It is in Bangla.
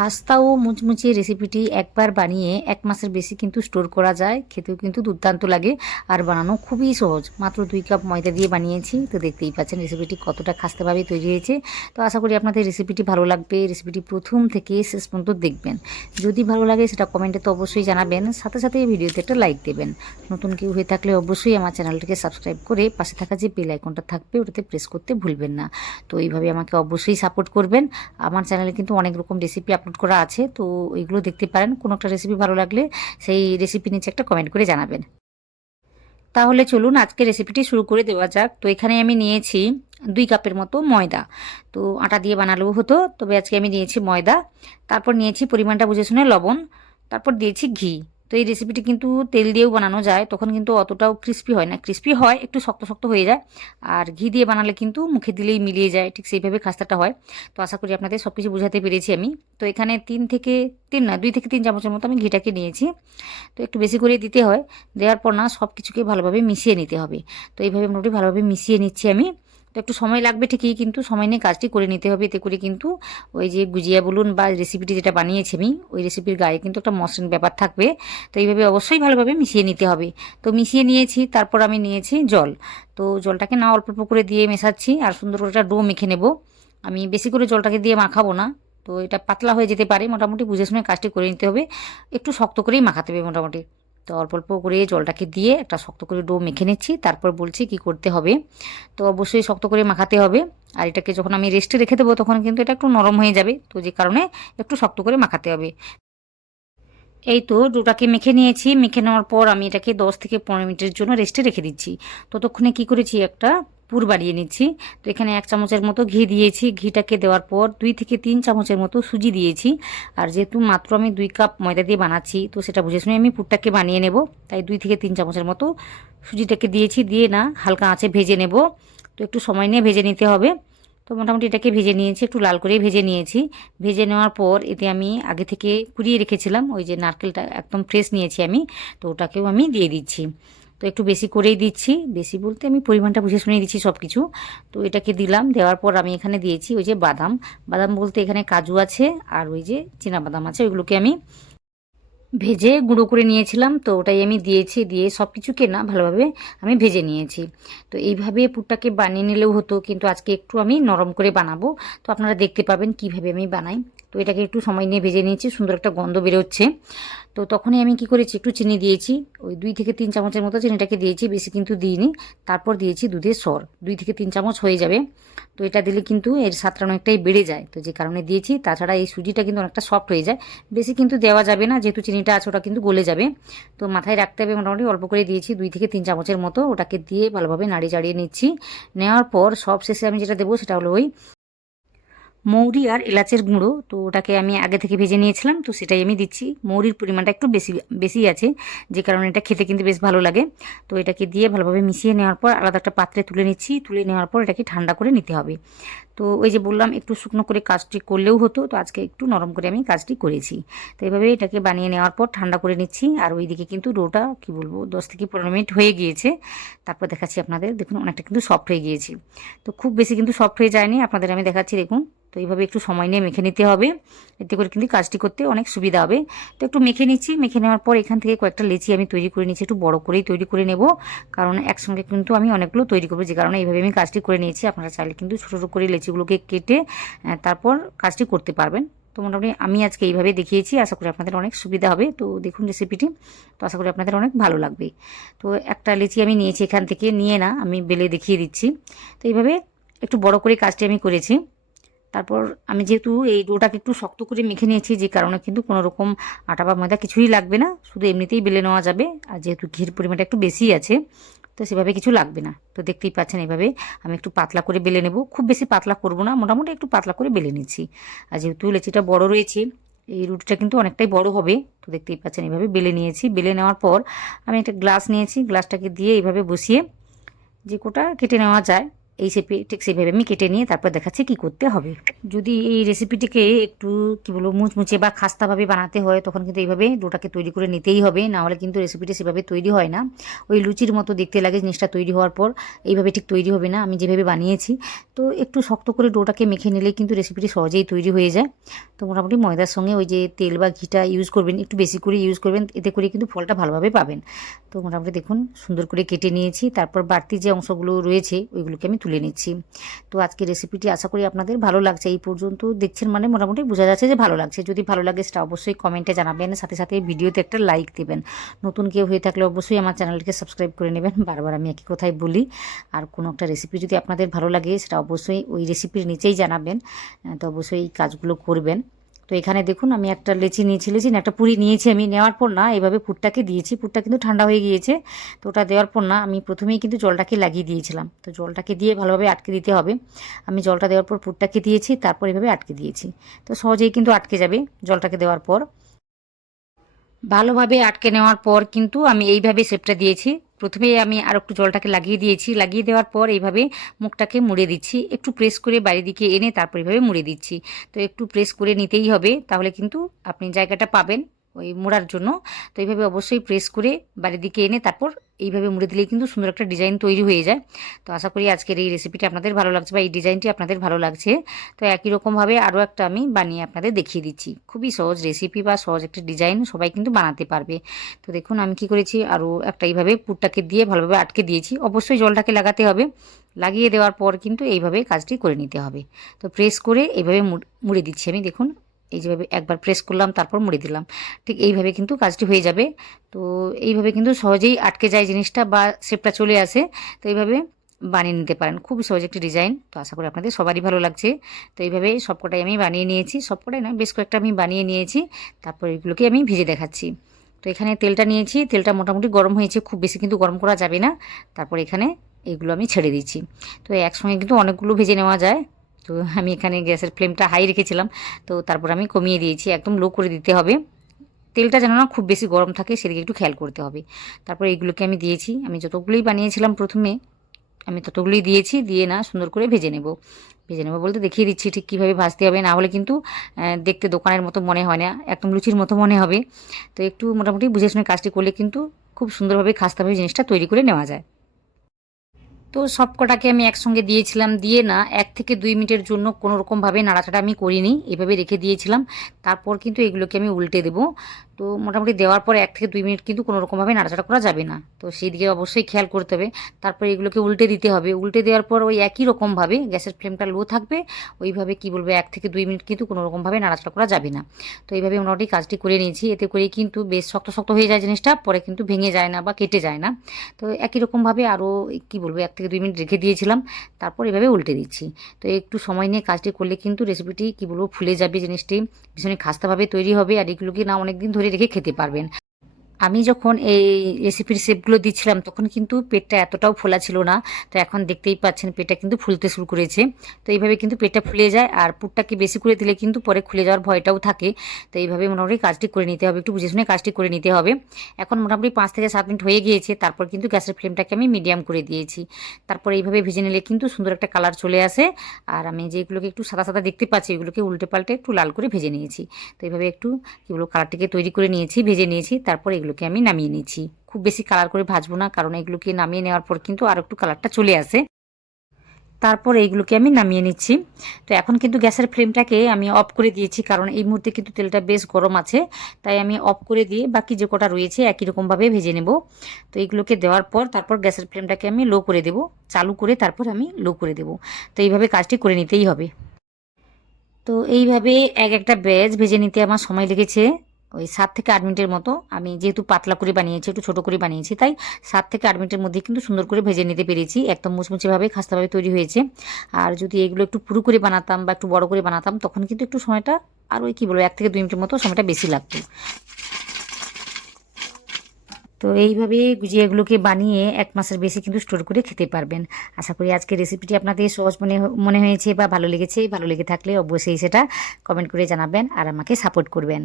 খাস্তা ও মুচমুচে রেসিপিটি একবার বানিয়ে 1 মাসের বেশি কিন্তু স্টোর করা যায়, খেতেও কিন্তু দুর্দান্ত লাগে আর বানানো খুবই সহজ। মাত্র 2 কাপ ময়দা দিয়ে বানিয়েছি। তো দেখতেই পাচ্ছেন রেসিপিটি কতটা খাস্তাভাবে তৈরি হয়েছে। তো আশা করি আপনাদের রেসিপিটি ভালো লাগবে। রেসিপিটি প্রথম থেকে শেষ পর্যন্ত দেখবেন। যদি ভালো লাগে সেটা কমেন্টে তো অবশ্যই জানাবেন, সাথে সাথে এই ভিডিওতে একটা লাইক দেবেন। নতুন কেউ হয়ে থাকলে অবশ্যই আমার চ্যানেলটিকে সাবস্ক্রাইব করে পাশে থাকা যে বেল আইকনটা থাকবে ওটাতে প্রেস করতে ভুলবেন না। তো এইভাবে আমাকে অবশ্যই সাপোর্ট করবেন। আমার চ্যানেলে কিন্তু অনেক রকম রেসিপি আপলোড করা আছে, তো ওইগুলো দেখতে পারেন। কোনো একটা রেসিপি ভালো লাগলে সেই রেসিপি নিচে একটা কমেন্ট করে জানাবেন। তাহলে চলুন আজকে রেসিপিটি শুরু করে দেওয়া যাক। তো এখানে আমি নিয়েছি 2 কাপের মতো ময়দা। তো আটা দিয়ে বানালেও হতো, তবে আজকে আমি নিয়েছি ময়দা। তারপর নিয়েছি পরিমাণটা বুঝে শুনে লবণ। তারপর দিয়েছি ঘি। তো এই রেসিপিটি কিন্তু তেল দিয়েও বানানো যায়, তখন কিন্তু অতটাও ক্রিস্পি হয় না, ক্রিস্পি হয় একটু শক্ত শক্ত হয়ে যায়। আর ঘি দিয়ে বানালে কিন্তু মুখে দিলেই মিলিয়ে যায়, ঠিক সেইভাবে খাস্তাটা হয়। তো আশা করি আপনাদের সব কিছু বোঝাতে পেরেছি আমি। তো এখানে 2 থেকে 3 চামচের মতো আমি ঘিটাকে নিয়েছি। তো একটু বেশি করে দিতে হয়। দেওয়ার পর না সব কিছুকে ভালোভাবে মিশিয়ে নিতে হবে। তো এইভাবে মোটামুটি ভালোভাবে মিশিয়ে নিচ্ছি আমি। তো একটু সময় লাগবে ঠিকই, কিন্তু সময় নিয়ে কাজটি করে নিতে হবে। এতে করে কিন্তু ওই যে গুজিয়া বলুন বা রেসিপিটি যেটা বানিয়েছি আমি, ওই রেসিপির গায়ে কিন্তু একটা মসৃণ ব্যাপার থাকবে। তো এইভাবে অবশ্যই ভালোভাবে মিশিয়ে নিতে হবে। তো মিশিয়ে নিয়েছি, তারপর আমি নিয়েছি জল। তো জলটাকে না অল্প অল্প করে দিয়ে মেশাচ্ছি আর সুন্দর করে একটা ডো মেখে নেব। আমি বেশি করে জলটাকে দিয়ে মাখাবো না। তো এটা পাতলা হয়ে যেতে পারে, মোটামুটি বুঝে শুনে কাজটি করে নিতে হবে। একটু শক্ত করেই মাখাতে হবে মোটামুটি। তো অল্প অল্প করে জলটাকে দিয়ে একটা শক্ত করে ডো মেখে নিচ্ছি। তারপর বলছি কি করতে হবে। তো অবশ্যই শক্ত করে মাখাতে হবে। আর এটাকে যখন আমি রেস্টে রেখে দেবো তখন কিন্তু এটা একটু নরম হয়ে যাবে, তো যে কারণে একটু শক্ত করে মাখাতে হবে। এই তো ডোটাকে মেখে নিয়েছি। মেখে নেওয়ার পর আমি এটাকে 10 থেকে 15 মিনিটের জন্য রেস্টে রেখে দিচ্ছি। ততক্ষণে কি করেছি, একটা পুর বানিয়ে নিচ্ছি। তো এখানে 1 চামচের মতো ঘি দিয়েছি। ঘিটাকে দেওয়ার পর 2 থেকে 3 চামচের মতো সুজি দিয়েছি। আর যেহেতু মাত্র আমি 2 কাপ ময়দা দিয়ে বানাচ্ছি, তো সেটা বুঝে শুনে আমি পুরটাকে বানিয়ে নেব। তাই 2 থেকে 3 চামচের মতো সুজিটাকে দিয়েছি, দিয়ে না হালকা আঁচে ভেজে নেব। তো একটু সময় নিয়ে ভেজে নিতে হবে। তো মোটামুটি এটাকে ভেজে নিয়েছি, একটু লাল করে ভেজে নিয়েছি। ভেজে নেওয়ার পর এতে আমি আগে থেকে কুড়িয়ে রেখেছিলাম ওই যে নারকেলটা, একদম ফ্রেশ নিয়েছি আমি। তো ওটাকেও আমি দিয়ে দিচ্ছি। তো একটু বেশি করেই দিচ্ছি, বেশি বলতে আমি পরিমাণটা বুঝে শুনে দিচ্ছি সব কিছু। তো এটাকে দিলাম। দেওয়ার পর আমি এখানে দিয়েছি ওই যে বাদাম। বাদাম বলতে এখানে কাজু আছে আর ওই যে চীনা বাদাম আছে, ওইগুলোকে আমি ভেজে গুঁড়ো করে নিয়েছিলাম। তো ওটাই আমি দিয়েছি, দিয়ে সব কিছুকে না ভালোভাবে আমি ভেজে নিয়েছি। তো এইভাবে পুরটাকে বানিয়ে নিলেও হতো, কিন্তু আজকে একটু আমি নরম করে বানাবো। তো আপনারা দেখতে পাবেন কিভাবে আমি বানাই। তো এটাকে একটু সময় নিয়ে ভেজে নিয়েছি, সুন্দর একটা গন্ধ বেরোচ্ছে। তো তখনই আমি কি করেছি, একটু চিনি দিয়েছি। ওই 2 থেকে 3 চামচের মতো চিনিটাকে দিয়েছি, বেশি কিন্তু দিইনি। তারপর দিয়েছি দুধের সর, 2 থেকে 3 চামচ হয়ে যাবে। তো এটা দিলে কিন্তু এর স্বাদটা অনেকটাই বেড়ে যায়, তো যে কারণে দিয়েছি। তাছাড়া এই সুজিটা কিন্তু অনেকটা সফট হয়ে যায়। বেশি কিন্তু দেওয়া যাবে না, যেহেতু চিনিটা আছে ওটা কিন্তু গলে যাবে। তো মাথায় রাখতে হবে, মোটামুটি অল্প করে দিয়েছি 2 থেকে 3 চামচের মতো। ওটাকে দিয়ে ভালোভাবে নাড়িয়ে চাড়িয়ে নিচ্ছি। নেওয়ার পর সব শেষে আমি যেটা দেবো সেটা হলো ওই মৌরি আর এলাচের গুঁড়ো। তো ওটাকে আমি আগে থেকে ভেজে নিয়েছিলাম, তো সেটাই আমি দিচ্ছি। মৌরির পরিমাণটা একটু বেশি বেশি আছে, যে কারণে এটা খেতে কিন্তু বেশ ভালো লাগে। তো এটাকে দিয়ে ভালোভাবে মিশিয়ে নেওয়ার পর আলাদা একটা পাত্রে তুলে নিচ্ছি। তুলে নেওয়ার পর এটাকে ঠান্ডা করে নিতে হবে। তো ওই যে বললাম একটু শুকনো করে কাজটি করলেও হতো, তো আজকে একটু নরম করে আমি কাজটি করেছি। তো এইভাবে এটাকে বানিয়ে নেওয়ার পর ঠান্ডা করে নিচ্ছি। আর ওইদিকে কিন্তু ডোটা কি বলবো 10 থেকে 15 মিনিট হয়ে গিয়েছে। তারপর দেখাচ্ছি আপনাদের, দেখুন অনেকটা কিন্তু সফট হয়ে গিয়েছে। তো খুব বেশি কিন্তু সফট হয়ে যায়নি, আপনাদের আমি দেখাচ্ছি দেখুন। তো এইভাবে একটু সময় নিয়ে মেখে নিতে হবে, এতে করে কিন্তু কাজটি করতে অনেক সুবিধা হবে। তো একটু মেখে নিচ্ছি। মেখে নেওয়ার পর এখান থেকে কয়েকটা লেচি আমি তৈরি করে নিচ্ছি, একটু বড় করেই তৈরি করে নেব, কারণ একসঙ্গে কিন্তু আমি অনেকগুলো তৈরি করবো, যে কারণে এইভাবে আমি কাজটি করে নিয়েছি। আপনারা চাইলে কিন্তু ছোটো ছোটো করে লেচিগুলোকে কেটে তারপর কাজটি করতে পারবেন। তো মোটামুটি আমি আজকে এইভাবে দেখিয়েছি, আশা করি আপনাদের অনেক সুবিধা হবে। তো দেখুন রেসিপিটি, তো আশা করি আপনাদের অনেক ভালো লাগবে। তো একটা লেচি আমি নিয়েছি, এখান থেকে নিয়ে না আমি বেলে দেখিয়ে দিচ্ছি। তো এইভাবে একটু বড় করে কাজটি আমি করেছি। তারপর আমি যেহেতু এই ডোটাকে একটু শক্ত করে মেখে নিয়েছি, যে কারণে কিন্তু কোনো রকম আটা বা ময়দা কিছুই লাগবে না, শুধু এমনিতেই বেলে নেওয়া যাবে। আর যেহেতু ঘির পরিমাণটা একটু বেশি আছে, তো সেভাবে কিছু লাগবে না। তো দেখতেই পাচ্ছেন এইভাবে আমি একটু পাতলা করে বেলে নেব, খুব বেশি পাতলা করব না, মোটামুটি একটু পাতলা করে বেলে নিচ্ছি। আর যেহেতু লেচিটা বড় রয়েছে, এই রুটিটা কিন্তু অনেকটাই বড় হবে। তো দেখতেই পাচ্ছেন এইভাবে বেলে নিয়েছি। বেলে নেওয়ার পর আমি একটা গ্লাস নিয়েছি, গ্লাসটাকে দিয়ে এইভাবে বসিয়ে যে কোটা কেটে নেওয়া যায় এই শেপে ঠিক সেইভাবে আমি কেটে নিয়ে তারপর দেখাচ্ছি কি করতে হবে। যদি এই রেসিপিটিকে একটু কি বলবো মুচমুচে বা খাস্তাভাবে বানাতে হয় তখন কিন্তু এইভাবে ডোটাকে তৈরি করে নিতেই হবে, না হলে কিন্তু রেসিপিটি সেভাবে তৈরি হয় না। ওই লুচির মতো দেখতে লাগে জিনিসটা তৈরি হওয়ার পর, এইভাবে ঠিক তৈরি হবে না আমি যেভাবে বানিয়েছি। তো একটু শক্ত করে ডোটাকে মেখে নিলেই কিন্তু রেসিপিটি সহজেই তৈরি হয়ে যায়। তো মোটামুটি ময়দার সঙ্গে ওই যে তেল বা ঘিটা ইউজ করবেন, একটু বেশি করে ইউজ করবেন, এতে করে কিন্তু ফলটা ভালোভাবে পাবেন। তো মোটামুটি দেখুন সুন্দর করে কেটে নিয়েছি, তারপর বাড়তি যে অংশগুলো রয়েছে ওইগুলোকে আমি তুলে নিচ্ছি। তো আজকে রেসিপিটি আশা করি আপনাদের ভালো লাগছে, এই পর্যন্ত দেখছেন মানে মোটামুটি বোঝা যাচ্ছে যে ভালো লাগছে। যদি ভালো লাগে সেটা অবশ্যই কমেন্টে জানাবেন, সাথে সাথে ভিডিওতে একটা লাইক দেবেন। নতুন কেউ হয়ে থাকলে অবশ্যই আমার চ্যানেলটিকে সাবস্ক্রাইব করে নেবেন, বারবার আমি একই কথাই বলি। আর কোনো একটা রেসিপি যদি আপনাদের ভালো লাগে সেটা অবশ্যই ওই রেসিপির নিচেই জানাবেন, তো অবশ্যই এই কাজগুলো করবেন। তো এখানে দেখুন আমি একটা লেচি নিয়েছি, না একটা পুরি নিয়েছি, আমি নেওয়ার পর না এইভাবে পুরটাকে দিয়েছি, পুরটা কিন্তু ঠান্ডা হয়ে গিয়েছে। তো ওটা দেওয়ার পর না আমি প্রথমেই কিন্তু জলটাকে লাগিয়ে দিয়েছিলাম, তো জলটাকে দিয়ে ভালোভাবে আটকে দিতে হবে। আমি জলটা দেওয়ার পর পুরটাকে দিয়েছি, তারপর এভাবে আটকে দিয়েছি। তো সহজেই কিন্তু আটকে যাবে জলটাকে দেওয়ার পর। ভালোভাবে আটকে নেওয়ার পর কিন্তু আমি এইভাবে শেপটা দিয়েছি। প্রথমে আমি আর একটু জলটাকে লাগিয়ে দিয়েছি, লাগিয়ে দেওয়ার পর এইভাবে মুখটাকে মুড়ে দিচ্ছি, একটু প্রেস করে বাইরের দিকে এনে তারপর এইভাবে মুড়ে দিচ্ছি। তো একটু প্রেস করে নিতেই হবে, তাহলে কিন্তু আপনি জায়গাটা পাবেন ওই মোড়ার জন্য। তো এইভাবে অবশ্যই প্রেস করে বাইরের দিকে এনে তারপর এইভাবে মুড়ে দিলেই কিন্তু সুন্দর একটা ডিজাইন তৈরি হয়ে যায়। তো আশা করি আজকের এই রেসিপিটি আপনাদের ভালো লাগছে বা এই ডিজাইনটি আপনাদের ভালো লাগছে। তো একই রকমভাবে আরও একটা আমি বানিয়ে আপনাদের দেখিয়ে দিচ্ছি। খুবই সহজ রেসিপি বা সহজ একটা ডিজাইন, সবাই কিন্তু বানাতে পারবে। তো দেখুন আমি কি করেছি, আরও একটা এইভাবে পুরটাকে দিয়ে ভালোভাবে আটকে দিয়েছি। অবশ্যই জলটাকে লাগাতে হবে, লাগিয়ে দেওয়ার পর কিন্তু এইভাবে কাজটি করে নিতে হবে। তো প্রেস করে এইভাবে মুড়ে দিচ্ছি আমি, দেখুন এই যেভাবে একবার প্রেস করলাম তারপর মুড়ে দিলাম, ঠিক এইভাবে কিন্তু কাজটি হয়ে যাবে। তো এইভাবে কিন্তু সহজেই আটকে যায় জিনিসটা বা শেপটা চলে আসে। তো এইভাবে বানিয়ে নিতে পারেন, খুবই সহজ একটি ডিজাইন। তো আশা করি আপনাদের সবারই ভালো লাগছে। তো এইভাবে সবকটাই আমি বানিয়ে নিয়েছি, সবকটাই নয় বেশ কয়েকটা আমি বানিয়ে নিয়েছি। তারপর এগুলোকে আমি ভেজে দেখাচ্ছি। তো এখানে তেলটা নিয়েছি, তেলটা মোটামুটি গরম হয়েছে, খুব বেশি কিন্তু গরম করা যাবে না। তারপর এখানে এগুলো আমি ছেড়ে দিচ্ছি। তো একসঙ্গে কিন্তু অনেকগুলো ভেজে নেওয়া যায়। তো আমি এখানে গ্যাসের ফ্লেমটা হাই রেখেছিলাম, তো তারপর আমি কমিয়ে দিয়েছি, একদম লো করে দিতে হবে। তেলটা যেন না খুব বেশি গরম থাকে সেদিকে একটু খেয়াল করতে হবে। তারপর এইগুলোকে আমি দিয়েছি, আমি যতগুলোই বানিয়েছিলাম প্রথমে আমি ততগুলোই দিয়েছি, দিয়ে না সুন্দর করে ভেজে নেব। ভেজে নেব বলতে দেখিয়ে দিচ্ছি ঠিক কীভাবে ভাজতে হবে, না হলে কিন্তু দেখতে দোকানের মতো মনে হয় না, একদম লুচির মতো মনে হবে। তো একটু মোটামুটি বুঝে শুনে কাজটি করলে কিন্তু খুব সুন্দরভাবে খাস্তাভাবে জিনিসটা তৈরি করে নেওয়া যায়। তো সব কটাকে আমি একসঙ্গে দিয়েছিলাম, দিয়ে না 1 থেকে 2 মিনিটের জন্য কোনো রকমভাবে নাড়াচাড়া আমি করিনি, এভাবে রেখে দিয়েছিলাম। তারপর কিন্তু এগুলোকে আমি উল্টে দেবো। তো মোটামুটি দেওয়ার পর 1 থেকে 2 মিনিট কিন্তু কোনো রকমভাবে নাড়াচাড়া করা যাবে না, তো সেই দিকে অবশ্যই খেয়াল করতে হবে। তারপর এগুলোকে উল্টে দিতে হবে, উল্টে দেওয়ার পর ওই একই রকমভাবে গ্যাসের ফ্লেমটা লো থাকবে, ওইভাবে কি বলবো 1 থেকে 2 মিনিট কিন্তু কোনো রকমভাবে নাড়াচাড়া করা যাবে না। তো এইভাবে মোটামুটি কাজটি করে নিয়েছি, এতে করে কিন্তু বেশ শক্ত শক্ত হয়ে যায় জিনিসটা, পরে কিন্তু ভেঙে যায় না বা কেটে যায় না। তো একই রকমভাবে আরও কি বলবো 1 থেকে 2 মিনিট রেখে দিয়েছিলাম, তারপর এভাবে উল্টে দিচ্ছি। তো একটু সময় নিয়ে কাজটি করলে কিন্তু রেসিপিটি কি বলবো ফুলে যাবে, জিনিসটি ভীষণই খাস্তাভাবে তৈরি হবে, আর এগুলোকে না অনেক দিন ধরে রেখে খেতে পারবেন। আমি যখন এই রেসিপির শেপগুলো দিচ্ছিলাম তখন কিন্তু পেটটা এতটাও ফোলা ছিল না, তো এখন দেখতেই পাচ্ছেন পেটটা কিন্তু ফুলতে শুরু করেছে। তো এইভাবে কিন্তু পেটটা ফুলে যায়, আর পুরটাকে বেশি করে দিলে কিন্তু পরে খুলে যাওয়ার ভয়টাও থাকে। তো এইভাবে মোটামুটি কাজটি করে নিতে হবে, একটু বুঝে শুনে কাজটি করে নিতে হবে। এখন মোটামুটি 5 থেকে 7 মিনিট হয়ে গিয়েছে, তারপর কিন্তু গ্যাসের ফ্লেমটাকে আমি মিডিয়াম করে দিয়েছি। তারপর এইভাবে ভেজে নিলে কিন্তু সুন্দর একটা কালার চলে আসে। আর আমি যেগুলোকে একটু সাদা সাদা দেখতে পাচ্ছি এগুলোকে উল্টে পাল্টে একটু লাল করে ভেজে নিয়েছি। তো এইভাবে একটু কী বলবো কালারটিকে তৈরি করে নিয়েছি, ভেজে নিয়েছি, তারপর এগুলোকে আমি নামিয়ে নিচ্ছি। খুব বেশি কালার করে ভাজবো না, কারণ এগুলোকে নামিয়ে নেওয়ার পর কিন্তু আর একটু কালারটা চলে আসে। তারপর এইগুলোকে আমি নামিয়ে নিচ্ছি। তো এখন কিন্তু গ্যাসের ফ্লেমটাকে আমি অফ করে দিয়েছি, কারণ এই মুহূর্তে কিন্তু তেলটা বেশ গরম আছে, তাই আমি অফ করে দিয়ে বাকি যে কটা রয়েছে একই রকমভাবে ভেজে নেব। তো এইগুলোকে দেওয়ার পর তারপর গ্যাসের ফ্লেমটাকে আমি লো করে দেব, চালু করে তারপর আমি লো করে দেব। তো এইভাবে কাজটি করে নিতেই হবে। তো এইভাবে এক একটা ব্যাচ ভেজে নিতে আমার সময় লেগেছে ওই 7 থেকে 8 মিনিটের মতো। আমি যেহেতু পাতলা করে বানিয়েছি, একটু ছোটো করে বানিয়েছি, তাই 7 থেকে 8 মিনিটের মধ্যে কিন্তু সুন্দর করে ভেজে নিতে পেরেছি, একদম মুচমুচেভাবে খাস্তাভাবে তৈরি হয়েছে। আর যদি এগুলো একটু পুরু করে বানাতাম বা একটু বড় করে বানাতাম তখন কিন্তু একটু সময়টা আর ওই কী বলবো 1 থেকে 2 মিনিটের মতো সময়টা বেশি লাগতো। তো এইভাবে গুজিয়াগুলোকে বানিয়ে 1 মাসের বেশি কিন্তু স্টোর করে খেতে পারবেন। আশা করি আজকের রেসিপিটি আপনাদের সহজ মনে মনে হয়েছে বা ভালো লেগেছে। ভালো লেগে থাকলে অবশ্যই সেটা কমেন্ট করে জানাবেন আর আমাকে সাপোর্ট করবেন।